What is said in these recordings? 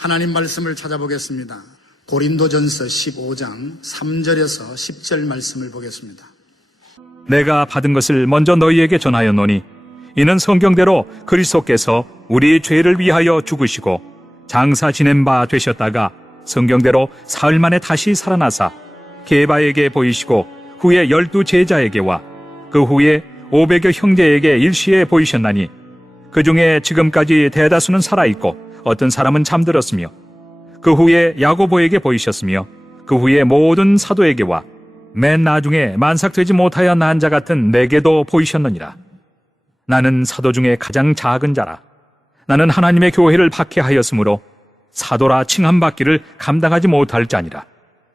하나님 말씀을 찾아보겠습니다. 고린도전서 15장 3절에서 10절 말씀을 보겠습니다. 내가 받은 것을 먼저 너희에게 전하였노니 이는 성경대로 그리스도께서 우리 죄를 위하여 죽으시고 장사 지낸 바 되셨다가 성경대로 사흘 만에 다시 살아나사 게바에게 보이시고 후에 12 제자에게와 그 후에 500여 형제에게 일시에 보이셨나니 그 중에 지금까지 대다수는 살아있고 어떤 사람은 잠들었으며 그 후에 야고보에게 보이셨으며 그 후에 모든 사도에게와 맨 나중에 만삭되지 못하여 난 자 같은 내게도 보이셨느니라. 나는 사도 중에 가장 작은 자라. 나는 하나님의 교회를 박해하였으므로 사도라 칭함받기를 감당하지 못할 자니라.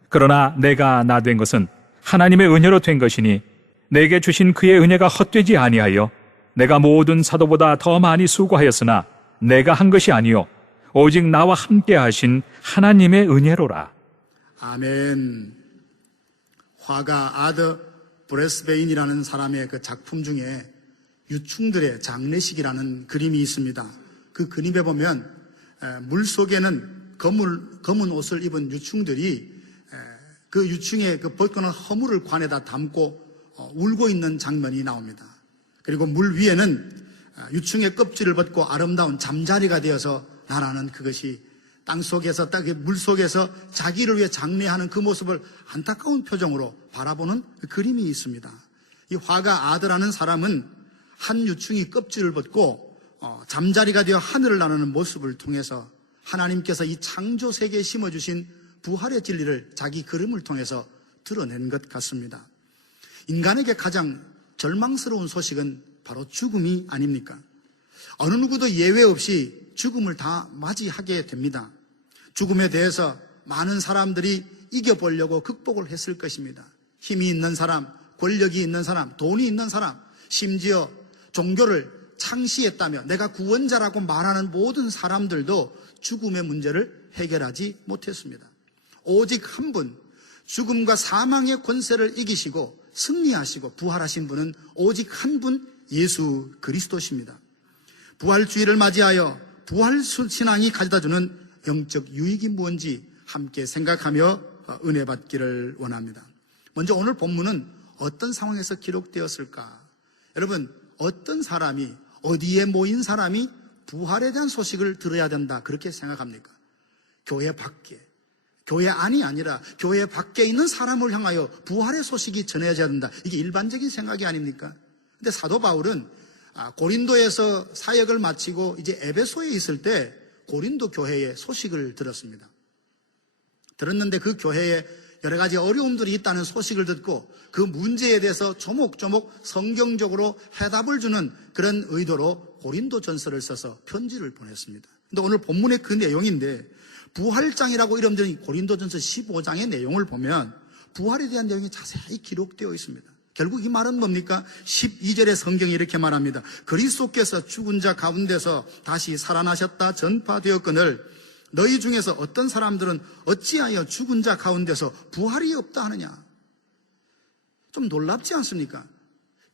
그러나 내가 나 된 것은 하나님의 은혜로 된 것이니 내게 주신 그의 은혜가 헛되지 아니하여 내가 모든 사도보다 더 많이 수고하였으나 내가 한 것이 아니요 오직 나와 함께 하신 하나님의 은혜로라. 아멘. 화가 아더 브레스베인이라는 사람의 그 작품 중에 유충들의 장례식이라는 그림이 있습니다. 그 그림에 보면 물 속에는 검은 옷을 입은 유충들이 그 유충의 그 벗겨놓은 허물을 관에다 담고 울고 있는 장면이 나옵니다. 그리고 물 위에는 유충의 껍질을 벗고 아름다운 잠자리가 되어서 나라는 그것이 땅 속에서 물 속에서 자기를 위해 장례하는 그 모습을 안타까운 표정으로 바라보는 그 그림이 있습니다. 이 화가 아드라는 사람은 한 유충이 껍질을 벗고 잠자리가 되어 하늘을 나르는 모습을 통해서 하나님께서 이 창조 세계에 심어주신 부활의 진리를 자기 그림을 통해서 드러낸 것 같습니다. 인간에게 가장 절망스러운 소식은 바로 죽음이 아닙니까? 어느 누구도 예외 없이 죽음을 다 맞이하게 됩니다. 죽음에 대해서 많은 사람들이 이겨보려고 극복을 했을 것입니다. 힘이 있는 사람, 권력이 있는 사람, 돈이 있는 사람, 심지어 종교를 창시했다며 내가 구원자라고 말하는 모든 사람들도 죽음의 문제를 해결하지 못했습니다. 오직 한 분, 죽음과 사망의 권세를 이기시고 승리하시고 부활하신 분은 오직 한 분, 예수 그리스도십니다. 부활주의를 맞이하여 부활신앙이 가져다주는 영적 유익이 뭔지 함께 생각하며 은혜 받기를 원합니다. 먼저 오늘 본문은 어떤 상황에서 기록되었을까? 여러분, 어떤 사람이, 어디에 모인 사람이 부활에 대한 소식을 들어야 된다 그렇게 생각합니까? 교회 밖에, 교회 안이 아니라 교회 밖에 있는 사람을 향하여 부활의 소식이 전해져야 된다. 이게 일반적인 생각이 아닙니까? 근데 사도 바울은 고린도에서 사역을 마치고 이제 에베소에 있을 때 고린도 교회의 소식을 들었습니다. 들었는데 그 교회에 여러 가지 어려움들이 있다는 소식을 듣고 그 문제에 대해서 조목조목 성경적으로 해답을 주는 그런 의도로 고린도전서를 써서 편지를 보냈습니다. 근데 오늘 본문의 그 내용인데 부활장이라고 이름드린 고린도전서 15장의 내용을 보면 부활에 대한 내용이 자세히 기록되어 있습니다. 결국 이 말은 뭡니까? 12절의 성경이 이렇게 말합니다. 그리스도께서 죽은 자 가운데서 다시 살아나셨다 전파되었거늘 너희 중에서 어떤 사람들은 어찌하여 죽은 자 가운데서 부활이 없다 하느냐? 좀 놀랍지 않습니까?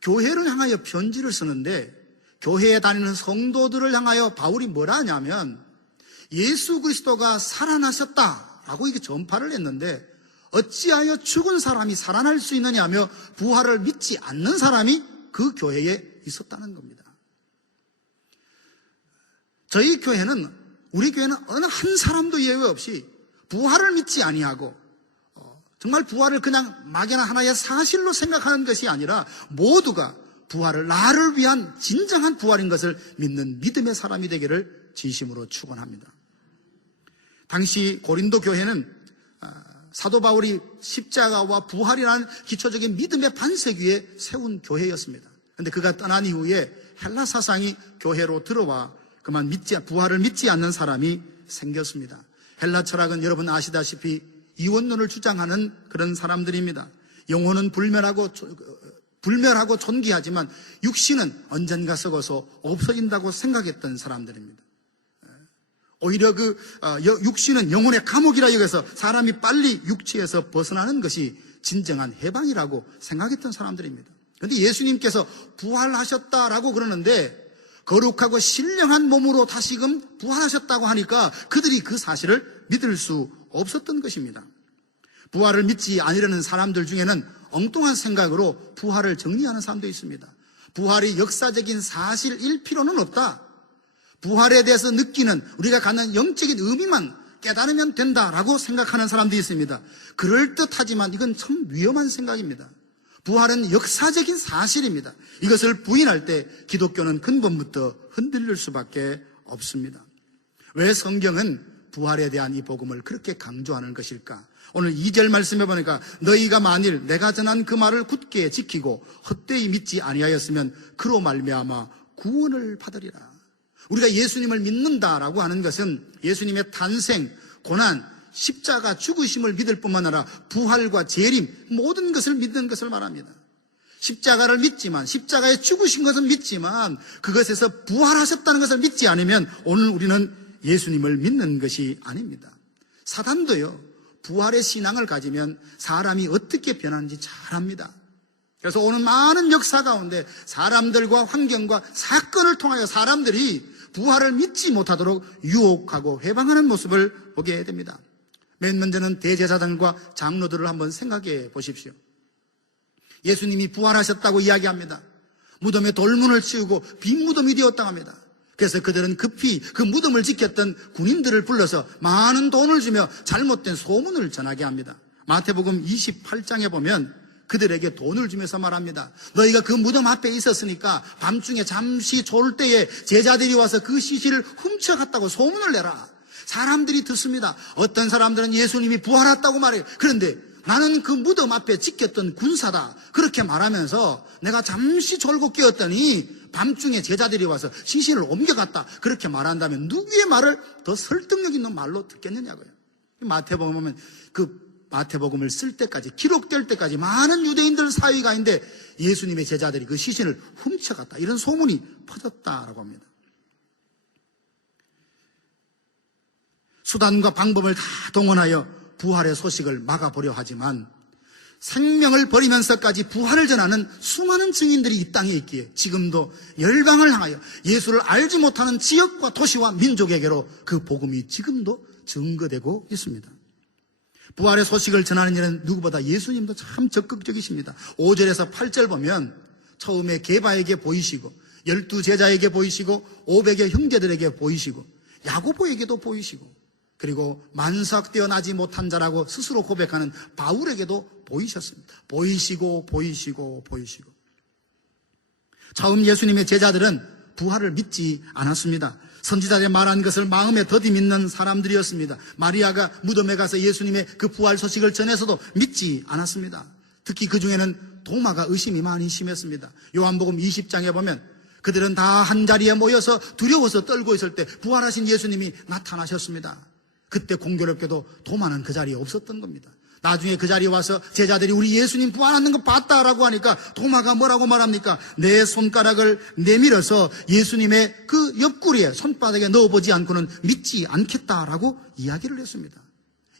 교회를 향하여 편지를 쓰는데 교회에 다니는 성도들을 향하여 바울이 뭐라 하냐면 예수 그리스도가 살아나셨다라고 이게 전파를 했는데 어찌하여 죽은 사람이 살아날 수 있느냐며 부활을 믿지 않는 사람이 그 교회에 있었다는 겁니다. 저희 교회는, 우리 교회는 어느 한 사람도 예외 없이 부활을 믿지 아니하고 정말 부활을 그냥 막연한 하나의 사실로 생각하는 것이 아니라 모두가 부활을 나를 위한 진정한 부활인 것을 믿는 믿음의 사람이 되기를 진심으로 축원합니다. 당시 고린도 교회는 사도 바울이 십자가와 부활이라는 기초적인 믿음의 반석 위에 세운 교회였습니다. 그런데 그가 떠난 이후에 헬라 사상이 교회로 들어와 그만 부활을 믿지 않는 사람이 생겼습니다. 헬라 철학은 여러분 아시다시피 이원론을 주장하는 그런 사람들입니다. 영혼은 불멸하고 존귀하지만 육신은 언젠가 썩어서 없어진다고 생각했던 사람들입니다. 오히려 육신은 영혼의 감옥이라 여겨서 사람이 빨리 육체에서 벗어나는 것이 진정한 해방이라고 생각했던 사람들입니다. 그런데 예수님께서 부활하셨다라고 그러는데 거룩하고 신령한 몸으로 다시금 부활하셨다고 하니까 그들이 그 사실을 믿을 수 없었던 것입니다. 부활을 믿지 않으려는 사람들 중에는 엉뚱한 생각으로 부활을 정리하는 사람도 있습니다. 부활이 역사적인 사실일 필요는 없다. 부활에 대해서 느끼는 우리가 갖는 영적인 의미만 깨달으면 된다라고 생각하는 사람도 있습니다. 그럴듯하지만 이건 참 위험한 생각입니다. 부활은 역사적인 사실입니다. 이것을 부인할 때 기독교는 근본부터 흔들릴 수밖에 없습니다. 왜 성경은 부활에 대한 이 복음을 그렇게 강조하는 것일까? 오늘 2절 말씀해 보니까 너희가 만일 내가 전한 그 말을 굳게 지키고 헛되이 믿지 아니하였으면 그로 말미암아 구원을 받으리라. 우리가 예수님을 믿는다라고 하는 것은 예수님의 탄생, 고난, 십자가 죽으심을 믿을 뿐만 아니라 부활과 재림 모든 것을 믿는 것을 말합니다. 십자가를 믿지만, 십자가에 죽으신 것은 믿지만 그것에서 부활하셨다는 것을 믿지 않으면 오늘 우리는 예수님을 믿는 것이 아닙니다. 사단도요, 부활의 신앙을 가지면 사람이 어떻게 변하는지 잘 압니다. 그래서 오는 많은 역사 가운데 사람들과 환경과 사건을 통하여 사람들이 부활을 믿지 못하도록 유혹하고 회방하는 모습을 보게 됩니다. 맨 먼저는 대제사장과 장로들을 한번 생각해 보십시오. 예수님이 부활하셨다고 이야기합니다. 무덤에 돌문을 치우고 빈 무덤이 되었다고 합니다. 그래서 그들은 급히 그 무덤을 지켰던 군인들을 불러서 많은 돈을 주며 잘못된 소문을 전하게 합니다. 마태복음 28장에 보면 그들에게 돈을 주면서 말합니다. 너희가 그 무덤 앞에 있었으니까 밤중에 잠시 졸 때에 제자들이 와서 그 시신을 훔쳐갔다고 소문을 내라. 사람들이 듣습니다. 어떤 사람들은 예수님이 부활했다고 말해요. 그런데 나는 그 무덤 앞에 지켰던 군사다. 그렇게 말하면서 내가 잠시 졸고 깨었더니 밤중에 제자들이 와서 시신을 옮겨갔다. 그렇게 말한다면 누구의 말을 더 설득력 있는 말로 듣겠느냐고요. 마태복음 보면 그 마태복음을 쓸 때까지, 기록될 때까지 많은 유대인들 사이 가운데 예수님의 제자들이 그 시신을 훔쳐갔다. 이런 소문이 퍼졌다라고 합니다. 수단과 방법을 다 동원하여 부활의 소식을 막아보려 하지만 생명을 버리면서까지 부활을 전하는 수많은 증인들이 이 땅에 있기에 지금도 열방을 향하여 예수를 알지 못하는 지역과 도시와 민족에게로 그 복음이 지금도 증거되고 있습니다. 부활의 소식을 전하는 일은 누구보다 예수님도 참 적극적이십니다. 5절에서 8절 보면 처음에 게바에게 보이시고 12제자에게 보이시고 500여 형제들에게 보이시고 야고보에게도 보이시고 그리고 만삭되어 나지 못한 자라고 스스로 고백하는 바울에게도 보이셨습니다. 보이시고 처음 예수님의 제자들은 부활을 믿지 않았습니다. 선지자들이 말한 것을 마음에 더디 믿는 사람들이었습니다. 마리아가 무덤에 가서 예수님의 그 부활 소식을 전해서도 믿지 않았습니다. 특히 그 중에는 도마가 의심이 많이 심했습니다. 요한복음 20장에 보면 그들은 다 한자리에 모여서 두려워서 떨고 있을 때 부활하신 예수님이 나타나셨습니다. 그때 공교롭게도 도마는 그 자리에 없었던 겁니다. 나중에 그 자리에 와서 제자들이 우리 예수님 부활하는 거 봤다라고 하니까 도마가 뭐라고 말합니까? 내 손가락을 내밀어서 예수님의 그 옆구리에 손바닥에 넣어보지 않고는 믿지 않겠다라고 이야기를 했습니다.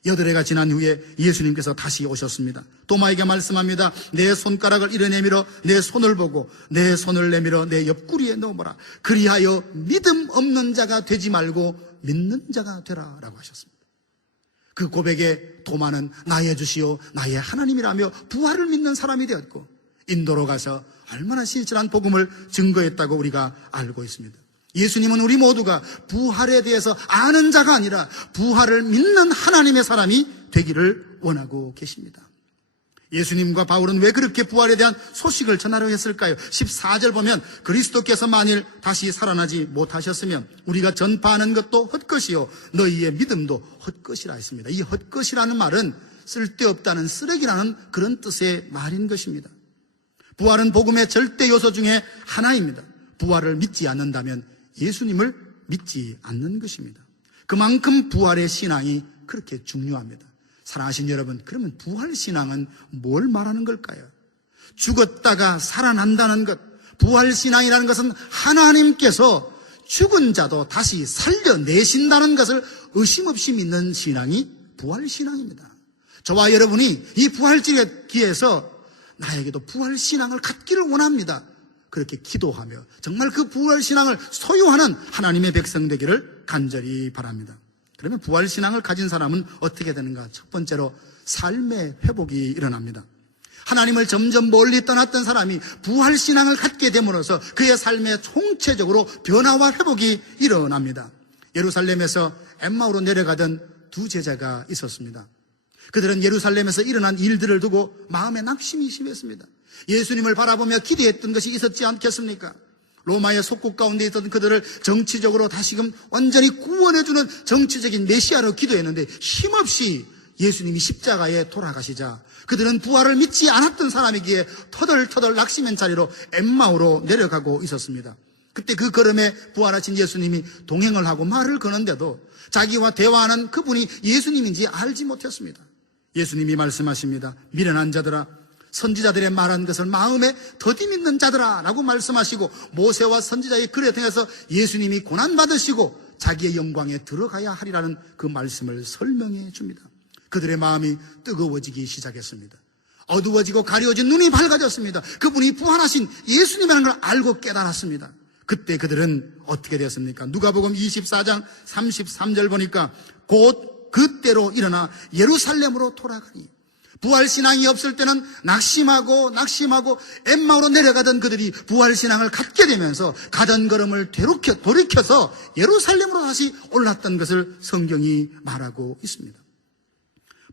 8해가 지난 후에 예수님께서 다시 오셨습니다. 도마에게 말씀합니다. 내 손가락을 이래 내밀어 내 손을 보고 내 손을 내밀어 내 옆구리에 넣어보라. 그리하여 믿음 없는 자가 되지 말고 믿는 자가 되라 라고 하셨습니다. 그 고백에 도마는 나의 주시오 나의 하나님이라며 부활을 믿는 사람이 되었고 인도로 가서 얼마나 신실한 복음을 증거했다고 우리가 알고 있습니다. 예수님은 우리 모두가 부활에 대해서 아는 자가 아니라 부활을 믿는 하나님의 사람이 되기를 원하고 계십니다. 예수님과 바울은 왜 그렇게 부활에 대한 소식을 전하려 했을까요? 14절 보면 그리스도께서 만일 다시 살아나지 못하셨으면 우리가 전파하는 것도 헛것이요 너희의 믿음도 헛것이라 했습니다. 이 헛것이라는 말은 쓸데없다는 쓰레기라는 그런 뜻의 말인 것입니다. 부활은 복음의 절대 요소 중에 하나입니다. 부활을 믿지 않는다면 예수님을 믿지 않는 것입니다. 그만큼 부활의 신앙이 그렇게 중요합니다. 사랑하신 여러분, 그러면 부활신앙은 뭘 말하는 걸까요? 죽었다가 살아난다는 것, 부활신앙이라는 것은 하나님께서 죽은 자도 다시 살려내신다는 것을 의심 없이 믿는 신앙이 부활신앙입니다. 저와 여러분이 이 부활절기에서 나에게도 부활신앙을 갖기를 원합니다. 그렇게 기도하며 정말 그 부활신앙을 소유하는 하나님의 백성 되기를 간절히 바랍니다. 그러면 부활신앙을 가진 사람은 어떻게 되는가? 첫 번째로 삶의 회복이 일어납니다. 하나님을 점점 멀리 떠났던 사람이 부활신앙을 갖게 됨으로써 그의 삶에 총체적으로 변화와 회복이 일어납니다. 예루살렘에서 엠마오로 내려가던 두 제자가 있었습니다. 그들은 예루살렘에서 일어난 일들을 두고 마음에 낙심이 심했습니다. 예수님을 바라보며 기대했던 것이 있었지 않겠습니까? 로마의 속국 가운데 있던 그들을 정치적으로 다시금 완전히 구원해주는 정치적인 메시아로 기도했는데 힘없이 예수님이 십자가에 돌아가시자 그들은 부활을 믿지 않았던 사람이기에 터덜터덜 낙심한 자리로 엠마오로 내려가고 있었습니다. 그때 그 걸음에 부활하신 예수님이 동행을 하고 말을 거는데도 자기와 대화하는 그분이 예수님인지 알지 못했습니다. 예수님이 말씀하십니다. 미련한 자들아, 선지자들의 말한 것을 마음에 더디 믿는 자들아 라고 말씀하시고 모세와 선지자의 글에 통해서 예수님이 고난받으시고 자기의 영광에 들어가야 하리라는 그 말씀을 설명해 줍니다. 그들의 마음이 뜨거워지기 시작했습니다. 어두워지고 가려진 눈이 밝아졌습니다. 그분이 부활하신 예수님이라는 걸 알고 깨달았습니다. 그때 그들은 어떻게 됐습니까? 누가복음 24장 33절 보니까 곧 그때로 일어나 예루살렘으로 돌아가니 부활신앙이 없을 때는 낙심하고 엠마오로 내려가던 그들이 부활신앙을 갖게 되면서 가던 걸음을 돌이켜서 예루살렘으로 다시 올랐던 것을 성경이 말하고 있습니다.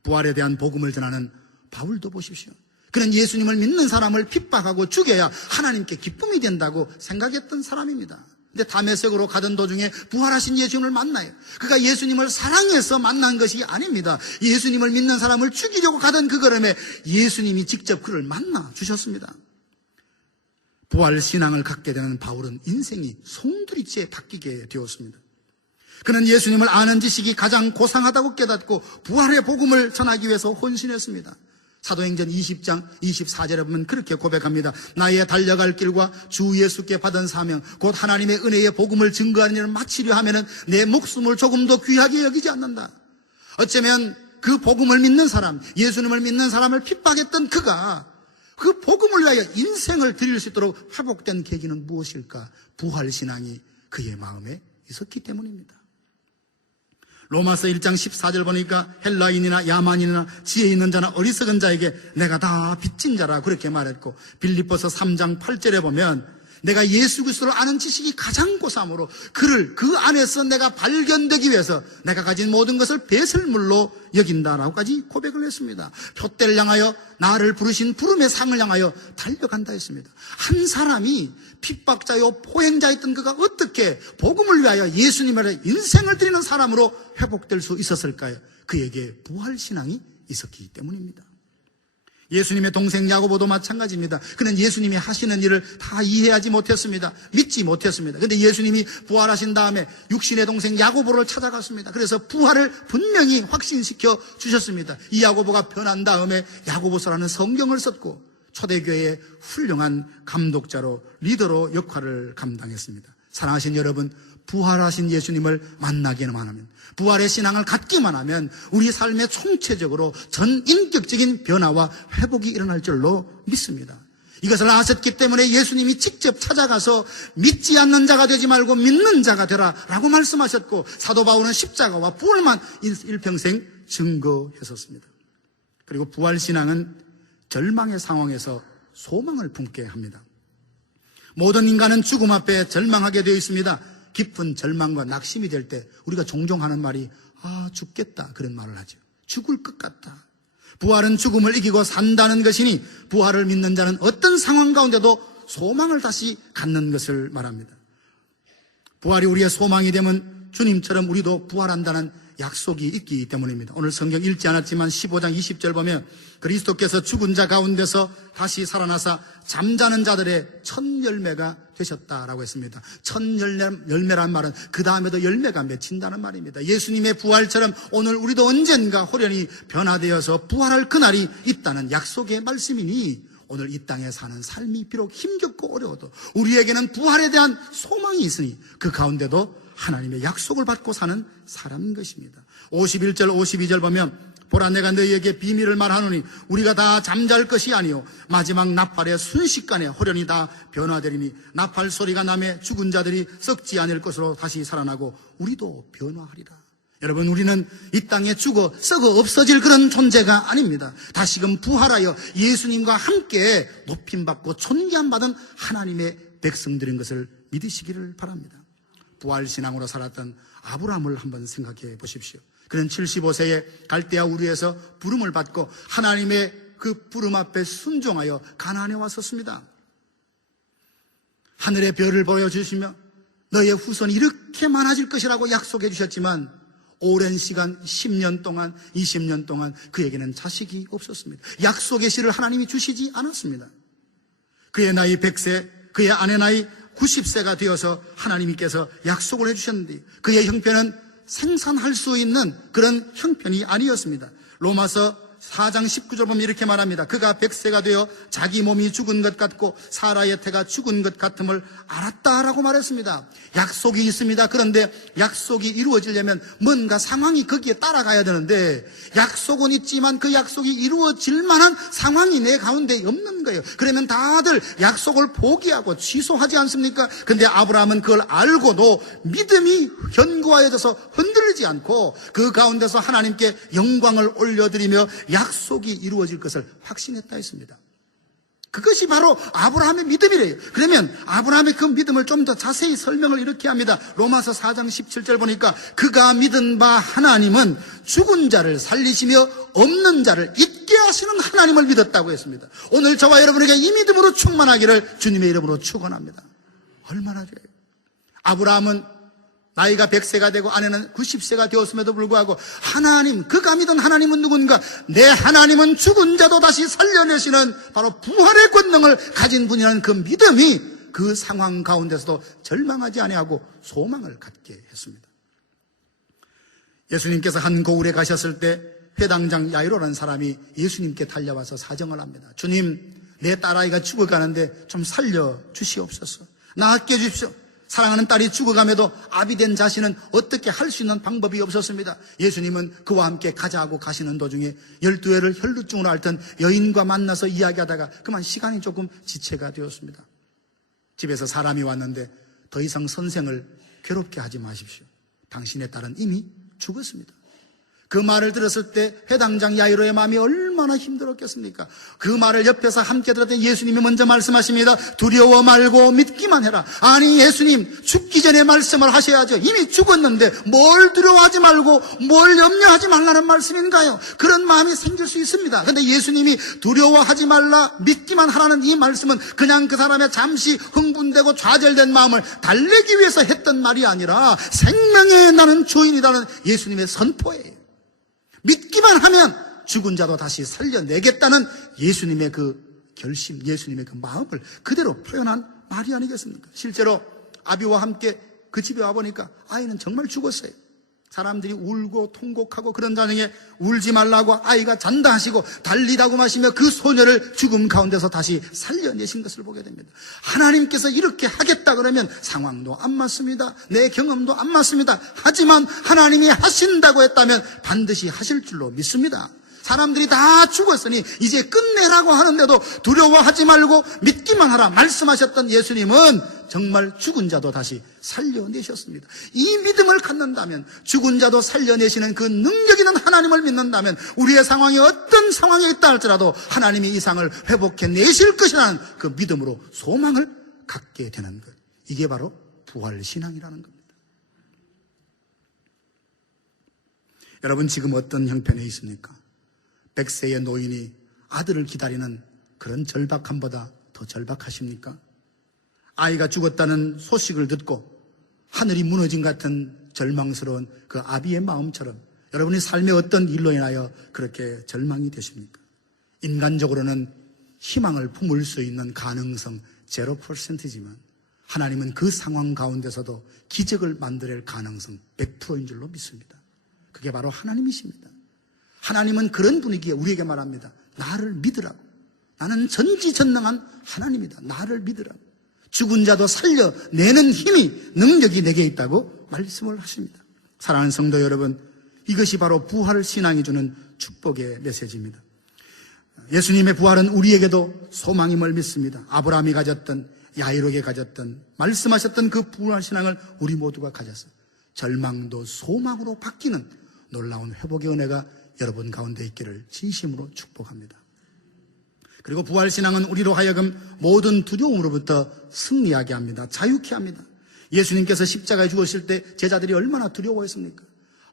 부활에 대한 복음을 전하는 바울도 보십시오. 그는 예수님을 믿는 사람을 핍박하고 죽여야 하나님께 기쁨이 된다고 생각했던 사람입니다. 근데 다메섹으로 가던 도중에 부활하신 예수님을 만나요. 그가 예수님을 사랑해서 만난 것이 아닙니다. 예수님을 믿는 사람을 죽이려고 가던 그 걸음에 예수님이 직접 그를 만나 주셨습니다. 부활 신앙을 갖게 되는 바울은 인생이 송두리째 바뀌게 되었습니다. 그는 예수님을 아는 지식이 가장 고상하다고 깨닫고 부활의 복음을 전하기 위해서 헌신했습니다. 사도행전 20장 24절에 보면 그렇게 고백합니다. 나의 달려갈 길과 주 예수께 받은 사명 곧 하나님의 은혜의 복음을 증거하는 일을 마치려 하면은 내 목숨을 조금도 귀하게 여기지 않는다. 어쩌면 그 복음을 믿는 사람, 예수님을 믿는 사람을 핍박했던 그가 그 복음을 위하여 인생을 드릴 수 있도록 회복된 계기는 무엇일까? 부활신앙이 그의 마음에 있었기 때문입니다. 로마서 1장 14절 보니까 헬라인이나 야만인이나 지혜 있는 자나 어리석은 자에게 내가 다 빚진 자라 그렇게 말했고, 빌립보서 3장 8절에 보면 내가 예수 그리스도를 아는 지식이 가장 고삼으로 그를 그 안에서 내가 발견되기 위해서 내가 가진 모든 것을 배설물로 여긴다라고까지 고백을 했습니다. 표대를 향하여 나를 부르신 부름의 상을 향하여 달려간다 했습니다. 한 사람이 핍박자요 포행자였던 그가 어떻게 복음을 위하여 예수님의 인생을 드리는 사람으로 회복될 수 있었을까요? 그에게 부활신앙이 있었기 때문입니다. 예수님의 동생 야고보도 마찬가지입니다. 그는 예수님이 하시는 일을 다 이해하지 못했습니다. 믿지 못했습니다. 그런데 예수님이 부활하신 다음에 육신의 동생 야고보를 찾아갔습니다. 그래서 부활을 분명히 확신시켜 주셨습니다. 이 야고보가 변한 다음에 야고보서라는 성경을 썼고 초대교회의 훌륭한 감독자로 리더로 역할을 감당했습니다. 사랑하신 여러분, 부활하신 예수님을 만나기만 하면, 부활의 신앙을 갖기만 하면 우리 삶의 총체적으로 전 인격적인 변화와 회복이 일어날 줄로 믿습니다. 이것을 아셨기 때문에 예수님이 직접 찾아가서 믿지 않는 자가 되지 말고 믿는 자가 되라 라고 말씀하셨고, 사도 바울은 십자가와 부활만 일평생 증거했었습니다. 그리고 부활신앙은 절망의 상황에서 소망을 품게 합니다. 모든 인간은 죽음 앞에 절망하게 되어 있습니다. 깊은 절망과 낙심이 될 때 우리가 종종 하는 말이 죽겠다 그런 말을 하죠. 죽을 것 같다. 부활은 죽음을 이기고 산다는 것이니 부활을 믿는 자는 어떤 상황 가운데도 소망을 다시 갖는 것을 말합니다. 부활이 우리의 소망이 되면 주님처럼 우리도 부활한다는 약속이 있기 때문입니다. 오늘 성경 읽지 않았지만 15장 20절 보면 그리스도께서 죽은 자 가운데서 다시 살아나사 잠자는 자들의 첫 열매가 되셨다라고 했습니다. 첫 열매란 말은 그 다음에도 열매가 맺힌다는 말입니다. 예수님의 부활처럼 오늘 우리도 언젠가 호련히 변화되어서 부활할 그날이 있다는 약속의 말씀이니 오늘 이 땅에 사는 삶이 비록 힘겹고 어려워도 우리에게는 부활에 대한 소망이 있으니 그 가운데도 하나님의 약속을 받고 사는 사람인 것입니다. 51절 52절 보면 보라, 내가 너희에게 비밀을 말하노니 우리가 다 잠잘 것이 아니요 마지막 나팔의 순식간에 호련히 다 변화되리니 나팔 소리가 나매 죽은 자들이 썩지 않을 것으로 다시 살아나고 우리도 변화하리라. 여러분, 우리는 이 땅에 죽어 썩어 없어질 그런 존재가 아닙니다. 다시금 부활하여 예수님과 함께 높임받고 존귀함받은 하나님의 백성들인 것을 믿으시기를 바랍니다. 부활신앙으로 살았던 아브라함을 한번 생각해 보십시오. 그는 75세에 갈대아 우르에서 부름을 받고 하나님의 그 부름 앞에 순종하여 가나안에 왔었습니다. 하늘의 별을 보여주시며 너의 후손이 이렇게 많아질 것이라고 약속해 주셨지만 오랜 시간 10년 동안 20년 동안 그에게는 자식이 없었습니다. 약속의 씨를 하나님이 주시지 않았습니다. 그의 나이 100세, 그의 아내 나이 90세가 되어서 하나님께서 약속을 해주셨는데 그의 형편은 생산할 수 있는 그런 형편이 아니었습니다. 로마서 4장 19절 보면 이렇게 말합니다. 그가 100세가 되어 자기 몸이 죽은 것 같고 사라의 태가 죽은 것 같음을 알았다라고 말했습니다. 약속이 있습니다. 그런데 약속이 이루어지려면 뭔가 상황이 거기에 따라가야 되는데 약속은 있지만 그 약속이 이루어질 만한 상황이 내 가운데 없는 거예요. 그러면 다들 약속을 포기하고 취소하지 않습니까? 근데 아브라함은 그걸 알고도 믿음이 견고하여져서 흔들리지 않고 그 가운데서 하나님께 영광을 올려드리며 약속이 이루어질 것을 확신했다 했습니다. 그것이 바로 아브라함의 믿음이래요. 그러면 아브라함의 그 믿음을 좀 더 자세히 설명을 이렇게 합니다. 로마서 4장 17절 보니까 그가 믿은 바 하나님은 죽은 자를 살리시며 없는 자를 있게 하시는 하나님을 믿었다고 했습니다. 오늘 저와 여러분에게 이 믿음으로 충만하기를 주님의 이름으로 축원합니다. 얼마나 좋아요. 아브라함은 나이가 100세가 되고 아내는 90세가 되었음에도 불구하고 하나님, 그가 믿은 하나님은 누군가? 내 하나님은 죽은 자도 다시 살려내시는 바로 부활의 권능을 가진 분이라는 그 믿음이 그 상황 가운데서도 절망하지 아니하고 소망을 갖게 했습니다. 예수님께서 한 고을에 가셨을 때 회당장 야이로라는 사람이 예수님께 달려와서 사정을 합니다. 주님, 내 딸아이가 죽어가는데 좀 살려주시옵소서. 낫게 해주십시오. 사랑하는 딸이 죽어감에도 아비된 자신은 어떻게 할 수 있는 방법이 없었습니다. 예수님은 그와 함께 가자고 가시는 도중에 12회를 혈루증으로 앓던 여인과 만나서 이야기하다가 그만 시간이 조금 지체가 되었습니다. 집에서 사람이 왔는데 더 이상 선생을 괴롭게 하지 마십시오. 당신의 딸은 이미 죽었습니다. 그 말을 들었을 때 회당장 야이로의 마음이 얼마나 힘들었겠습니까? 그 말을 옆에서 함께 들었던 예수님이 먼저 말씀하십니다. 두려워 말고 믿기만 해라. 아니, 예수님, 죽기 전에 말씀을 하셔야죠. 이미 죽었는데 뭘 두려워하지 말고 뭘 염려하지 말라는 말씀인가요? 그런 마음이 생길 수 있습니다. 그런데 예수님이 두려워하지 말라, 믿기만 하라는 이 말씀은 그냥 그 사람의 잠시 흥분되고 좌절된 마음을 달래기 위해서 했던 말이 아니라 생명의 나는 주인이라는 예수님의 선포예요. 믿기만 하면 죽은 자도 다시 살려내겠다는 예수님의 그 결심, 예수님의 그 마음을 그대로 표현한 말이 아니겠습니까? 실제로 아비와 함께 그 집에 와보니까 아이는 정말 죽었어요. 사람들이 울고 통곡하고 그런 가정에 울지 말라고 아이가 잔다 하시고 달리다고 마시며 그 소녀를 죽음 가운데서 다시 살려내신 것을 보게 됩니다. 하나님께서 이렇게 하겠다 그러면 상황도 안 맞습니다. 내 경험도 안 맞습니다. 하지만 하나님이 하신다고 했다면 반드시 하실 줄로 믿습니다. 사람들이 다 죽었으니 이제 끝내라고 하는데도 두려워하지 말고 믿기만 하라 말씀하셨던 예수님은 정말 죽은 자도 다시 살려내셨습니다. 이 믿음을 갖는다면, 죽은 자도 살려내시는 그 능력 있는 하나님을 믿는다면 우리의 상황이 어떤 상황에 있다 할지라도 하나님이 이 상을 회복해내실 것이라는 그 믿음으로 소망을 갖게 되는 것, 이게 바로 부활신앙이라는 겁니다. 여러분, 지금 어떤 형편에 있습니까? 100세의 노인이 아들을 기다리는 그런 절박함보다 더 절박하십니까? 아이가 죽었다는 소식을 듣고 하늘이 무너진 같은 절망스러운 그 아비의 마음처럼 여러분의 삶의 어떤 일로 인하여 그렇게 절망이 되십니까? 인간적으로는 희망을 품을 수 있는 가능성 0%지만 하나님은 그 상황 가운데서도 기적을 만들어낼 가능성 100%인 줄로 믿습니다. 그게 바로 하나님이십니다. 하나님은 그런 분위기에 우리에게 말합니다. 나를 믿으라고. 나는 전지전능한 하나님이다. 나를 믿으라고. 죽은 자도 살려내는 힘이, 능력이 내게 있다고 말씀을 하십니다. 사랑하는 성도 여러분, 이것이 바로 부활신앙이 주는 축복의 메시지입니다. 예수님의 부활은 우리에게도 소망임을 믿습니다. 아브라함이 가졌던, 야이로게 가졌던, 말씀하셨던 그 부활 신앙을 우리 모두가 가졌어요. 절망도 소망으로 바뀌는 놀라운 회복의 은혜가 여러분 가운데 있기를 진심으로 축복합니다. 그리고 부활 신앙은 우리로 하여금 모든 두려움으로부터 승리하게 합니다. 자유케 합니다. 예수님께서 십자가에 죽으실 때 제자들이 얼마나 두려워했습니까?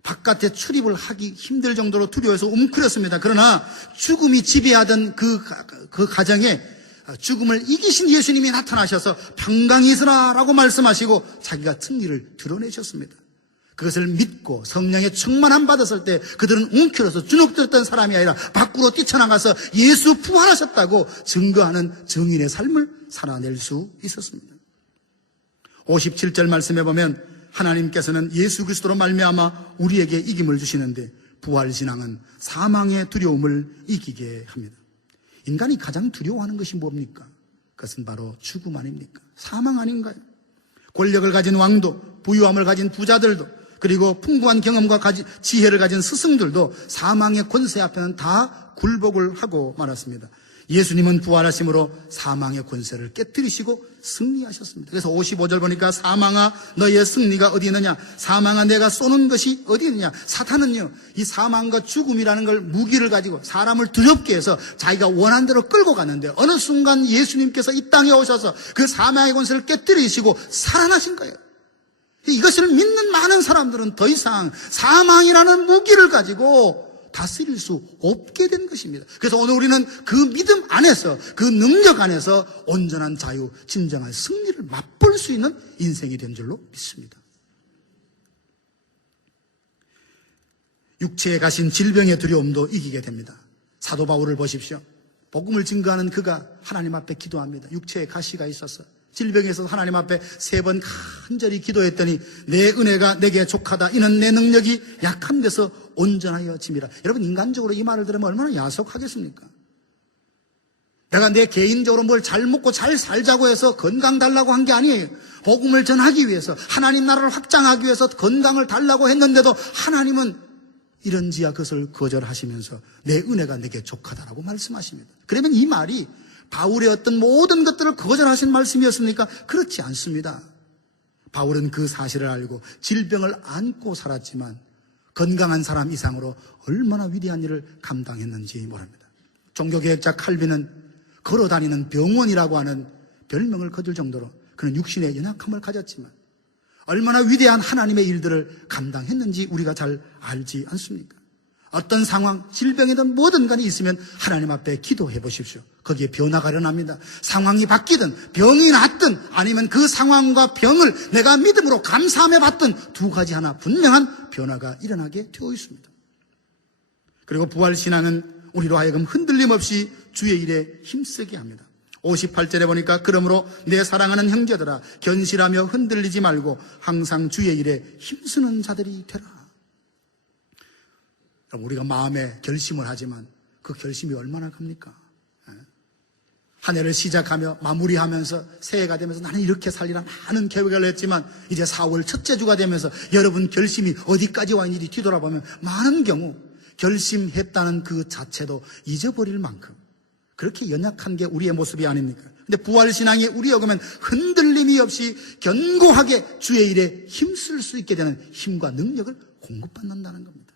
바깥에 출입을 하기 힘들 정도로 두려워해서 웅크렸습니다. 그러나 죽음이 지배하던 그 가정에 죽음을 이기신 예수님이 나타나셔서 평강이 있으라라고 말씀하시고 자기가 승리를 드러내셨습니다. 그것을 믿고 성령의 충만함 받았을 때 그들은 웅크려서 주눅들었던 사람이 아니라 밖으로 뛰쳐나가서 예수 부활하셨다고 증거하는 증인의 삶을 살아낼 수 있었습니다. 57절 말씀에 보면 하나님께서는 예수 그리스도로 말미암아 우리에게 이김을 주시는데 부활신앙은 사망의 두려움을 이기게 합니다. 인간이 가장 두려워하는 것이 뭡니까? 그것은 바로 죽음 아닙니까? 사망 아닌가요? 권력을 가진 왕도, 부유함을 가진 부자들도, 그리고 풍부한 경험과 지혜를 가진 스승들도 사망의 권세 앞에는 다 굴복을 하고 말았습니다. 예수님은 부활하심으로 사망의 권세를 깨뜨리시고 승리하셨습니다. 그래서 55절 보니까 사망아 너의 승리가 어디 있느냐? 사망아 내가 쏘는 것이 어디 있느냐? 사탄은요, 이 사망과 죽음이라는 걸 무기를 가지고 사람을 두렵게 해서 자기가 원하는 대로 끌고 갔는데 어느 순간 예수님께서 이 땅에 오셔서 그 사망의 권세를 깨뜨리시고 살아나신 거예요. 이것을 믿는 많은 사람들은 더 이상 사망이라는 무기를 가지고 다스릴 수 없게 된 것입니다. 그래서 오늘 우리는 그 믿음 안에서, 그 능력 안에서 온전한 자유, 진정한 승리를 맛볼 수 있는 인생이 된 줄로 믿습니다. 육체에 가신 질병의 두려움도 이기게 됩니다. 사도 바울을 보십시오. 복음을 증거하는 그가 하나님 앞에 기도합니다. 육체에 가시가 있어서 질병에 있어서 하나님 앞에 3번 간절히 기도했더니 내 은혜가 내게 족하다. 이는 내 능력이 약한 데서 온전하여 짐이라. 여러분, 인간적으로 이 말을 들으면 얼마나 야속하겠습니까? 내가 내 개인적으로 뭘 잘 먹고 잘 살자고 해서 건강 달라고 한 게 아니에요. 복음을 전하기 위해서, 하나님 나라를 확장하기 위해서 건강을 달라고 했는데도 하나님은 이런지야 그것을 거절하시면서 내 은혜가 내게 족하다라고 말씀하십니다. 그러면 이 말이 바울의 어떤 모든 것들을 거절하신 말씀이었습니까? 그렇지 않습니다. 바울은 그 사실을 알고 질병을 안고 살았지만 건강한 사람 이상으로 얼마나 위대한 일을 감당했는지 모릅니다. 종교개혁자 칼빈은 걸어다니는 병원이라고 하는 별명을 거둘 정도로 그는 육신의 연약함을 가졌지만 얼마나 위대한 하나님의 일들을 감당했는지 우리가 잘 알지 않습니까? 어떤 상황, 질병이든 뭐든 간에 있으면 하나님 앞에 기도해 보십시오. 거기에 변화가 일어납니다. 상황이 바뀌든 병이 낫든 아니면 그 상황과 병을 내가 믿음으로 감사함에 받든 두 가지 하나 분명한 변화가 일어나게 되어 있습니다. 그리고 부활신앙은 우리로 하여금 흔들림 없이 주의 일에 힘쓰게 합니다. 58절에 보니까 그러므로 내 사랑하는 형제들아 견실하며 흔들리지 말고 항상 주의 일에 힘쓰는 자들이 되라. 우리가 마음에 결심을 하지만 그 결심이 얼마나 갑니까? 한 해를 시작하며 마무리하면서 새해가 되면서 나는 이렇게 살리라 많은 계획을 했지만 이제 4월 첫째 주가 되면서 여러분 결심이 어디까지 와 있는지 뒤돌아보면 많은 경우 결심했다는 그 자체도 잊어버릴 만큼 그렇게 연약한 게 우리의 모습이 아닙니까? 근데 부활신앙이 우리에 오면 흔들림이 없이 견고하게 주의 일에 힘쓸 수 있게 되는 힘과 능력을 공급받는다는 겁니다.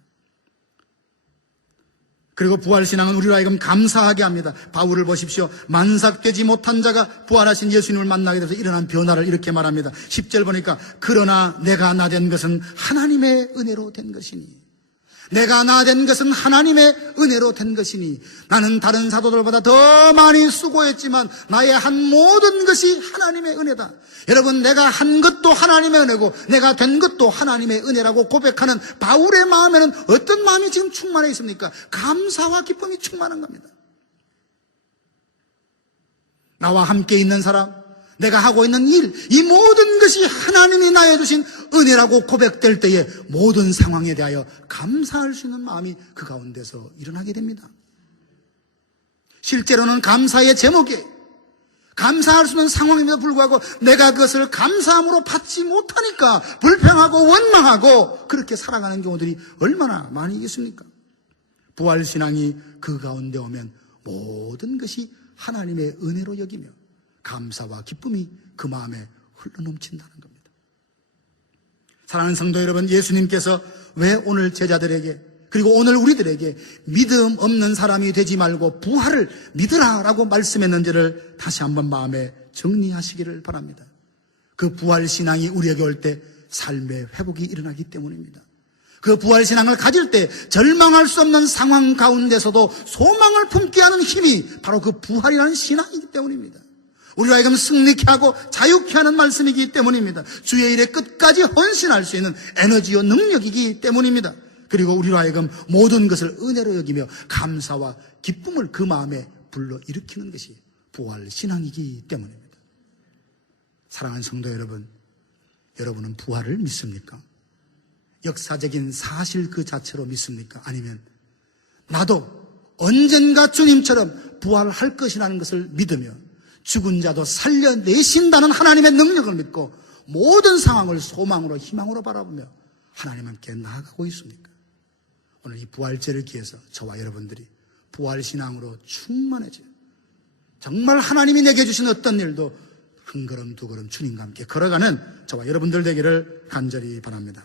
그리고 부활신앙은 우리로 하여금 감사하게 합니다. 바울을 보십시오. 만삭되지 못한 자가 부활하신 예수님을 만나게 돼서 일어난 변화를 이렇게 말합니다. 10절 보니까 그러나 내가 나 된 것은 하나님의 은혜로 된 것이니 내가 나 된 것은 하나님의 은혜로 된 것이니 나는 다른 사도들보다 더 많이 수고했지만 나의 한 모든 것이 하나님의 은혜다. 여러분, 내가 한 것도 하나님의 은혜고 내가 된 것도 하나님의 은혜라고 고백하는 바울의 마음에는 어떤 마음이 지금 충만해 있습니까? 감사와 기쁨이 충만한 겁니다. 나와 함께 있는 사람, 내가 하고 있는 일, 이 모든 것이 하나님이 나에 주신 은혜라고 고백될 때에 모든 상황에 대하여 감사할 수 있는 마음이 그 가운데서 일어나게 됩니다. 실제로는 감사의 제목이 감사할 수 있는 상황임에도 불구하고 내가 그것을 감사함으로 받지 못하니까 불평하고 원망하고 그렇게 살아가는 경우들이 얼마나 많이 있습니까? 부활신앙이 그 가운데 오면 모든 것이 하나님의 은혜로 여기며 감사와 기쁨이 그 마음에 흘러넘친다는 겁니다. 사랑하는 성도 여러분, 예수님께서 왜 오늘 제자들에게 그리고 오늘 우리들에게 믿음 없는 사람이 되지 말고 부활을 믿으라라고 말씀했는지를 다시 한번 마음에 정리하시기를 바랍니다. 그 부활신앙이 우리에게 올 때 삶의 회복이 일어나기 때문입니다. 그 부활신앙을 가질 때 절망할 수 없는 상황 가운데서도 소망을 품게 하는 힘이 바로 그 부활이라는 신앙이기 때문입니다. 우리가 하여금 승리케 하고 자유케 하는 말씀이기 때문입니다. 주의 일에 끝까지 헌신할 수 있는 에너지와 능력이기 때문입니다. 그리고 우리로 하여금 모든 것을 은혜로 여기며 감사와 기쁨을 그 마음에 불러일으키는 것이 부활신앙이기 때문입니다. 사랑하는 성도 여러분, 여러분은 부활을 믿습니까? 역사적인 사실 그 자체로 믿습니까? 아니면 나도 언젠가 주님처럼 부활할 것이라는 것을 믿으며 죽은 자도 살려내신다는 하나님의 능력을 믿고 모든 상황을 소망으로 희망으로 바라보며 하나님 함께 나아가고 있습니까? 오늘 이 부활절을 기해서 저와 여러분들이 부활신앙으로 충만해져요. 정말 하나님이 내게 주신 어떤 일도 한 걸음 두 걸음 주님과 함께 걸어가는 저와 여러분들 되기를 간절히 바랍니다.